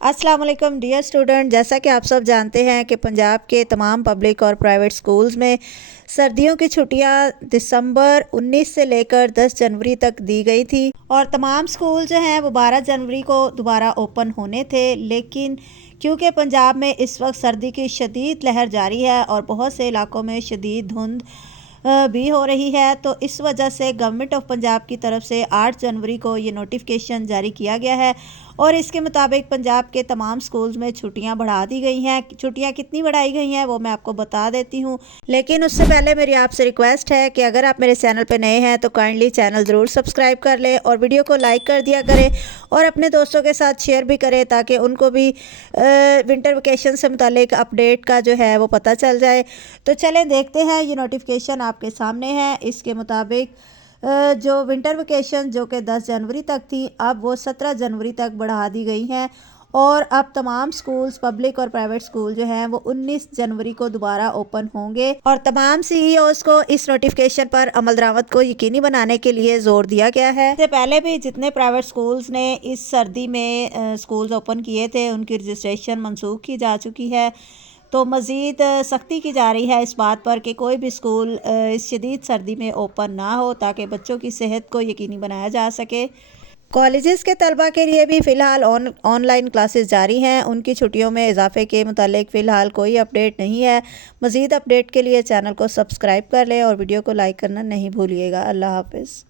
السلام علیکم dear student, جیسا کہ آپ سب جانتے ہیں کہ پنجاب کے تمام پبلک اور پرائیویٹ سکولز میں سردیوں کی چھٹیاں دسمبر 19 سے لے کر 10 جنوری تک دی گئی تھی اور تمام سکول جو ہیں وہ 12 جنوری کو دوبارہ اوپن ہونے تھے، لیکن کیونکہ پنجاب میں اس وقت سردی کی شدید لہر جاری ہے اور بہت سے علاقوں میں شدید دھند بھی ہو رہی ہے، تو اس وجہ سے گورنمنٹ آف پنجاب کی طرف سے 8 جنوری کو یہ نوٹیفیکیشن جاری کیا گیا ہے اور اس کے مطابق پنجاب کے تمام سکولز میں چھٹیاں بڑھا دی گئی ہیں۔ چھٹیاں کتنی بڑھائی گئی ہیں وہ میں آپ کو بتا دیتی ہوں، لیکن اس سے پہلے میری آپ سے ریکویسٹ ہے کہ اگر آپ میرے چینل پہ نئے ہیں تو کائنڈلی چینل ضرور سبسکرائب کر لیں اور ویڈیو کو لائک کر دیا کریں اور اپنے دوستوں کے ساتھ شیئر بھی کریں تاکہ ان کو بھی ونٹر ویکیشن سے متعلق اپڈیٹ کا جو ہے وہ پتہ چل جائے۔ تو چلیں دیکھتے ہیں، یہ نوٹیفیکیشن آپ کے سامنے ہے۔ اس کے مطابق جو ونٹر ویکیشن جو کہ 10 جنوری تک تھی، اب وہ 17 جنوری تک بڑھا دی گئی ہیں اور اب تمام سکولز پبلک اور پرائیویٹ سکول جو ہیں وہ 19 جنوری کو دوبارہ اوپن ہوں گے اور تمام سی ای اوز کو اس نوٹیفیکیشن پر عمل درآمد کو یقینی بنانے کے لیے زور دیا گیا ہے۔ اس سے پہلے بھی جتنے پرائیویٹ سکولز نے اس سردی میں سکولز اوپن کیے تھے ان کی رجسٹریشن منسوخ کی جا چکی ہے، تو مزید سختی کی جا رہی ہے اس بات پر کہ کوئی بھی سکول اس شدید سردی میں اوپن نہ ہو تاکہ بچوں کی صحت کو یقینی بنایا جا سکے۔ کالجز کے طلبہ کے لیے بھی فی الحال آن لائن کلاسز جاری ہیں، ان کی چھٹیوں میں اضافے کے متعلق فی الحال کوئی اپڈیٹ نہیں ہے۔ مزید اپڈیٹ کے لیے چینل کو سبسکرائب کر لیں اور ویڈیو کو لائک کرنا نہیں بھولیے گا۔ اللہ حافظ۔